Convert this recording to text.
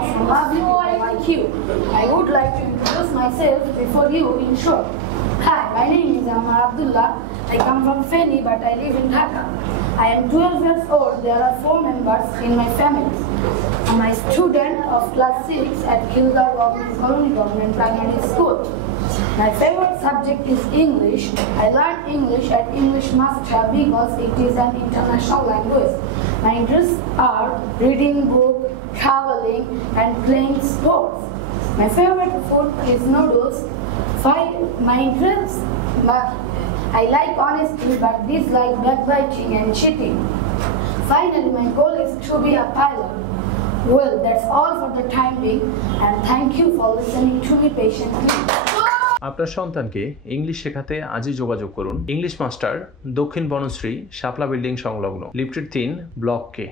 some lovely people like you. I would like to introduce myself before you in short. Hi, my name is Ammar Abdullah. I come from Feni, but I live in Dhaka. I am 12 years old. There are 4 members in my family. I am a student of class 6 at Gilda Government Primary School. My favorite subject is English. I learned English at English Master because it is an international language. My interests are reading books, traveling, and playing sports. My favorite food is noodles. My interests, I like honesty but dislike backbiting and cheating. Finally, my goal is to be a pilot. Well, that's all for the time being, and thank you for listening to me patiently. আপনার সন্তানকে English শেখাতে আজই যোগাযোগ করুন English master, দক্ষিণ বনশ্রী, শাপলা building সংলগ্ন, lifted 3, block কে।